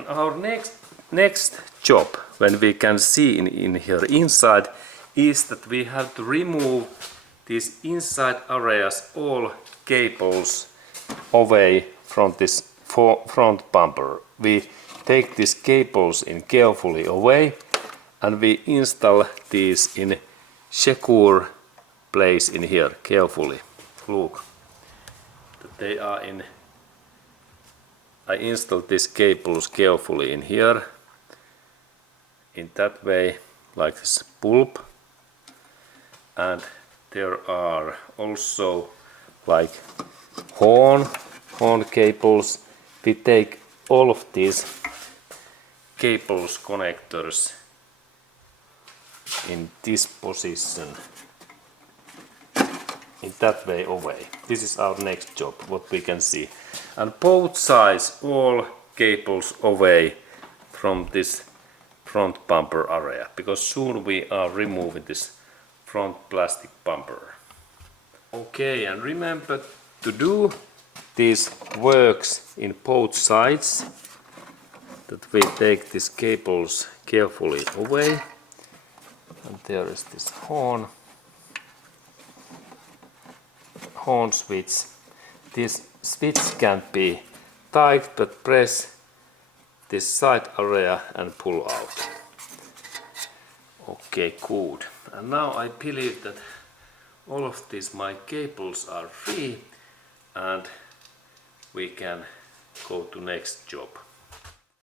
and our next job, when we can see in here inside, is that we have to remove these inside areas, all cables away from this front bumper. We take these cables in carefully away and we install these in secure place in here carefully. Look, they are in. I installed these cables carefully in here, in that way, like this bulb, and there are also like horn cables. We take all of these cables connectors in this position, in that way away. This is our next job, what we can see. And both sides, all cables away from this front bumper area, because soon we are removing this front plastic bumper. Okay, and remember to do these works in both sides, that we take these cables carefully away. And there is this horn switch. This switch can be tight, but press this side area and pull out. Okay, good. And now I believe that all of these my cables are free and we can go to next job.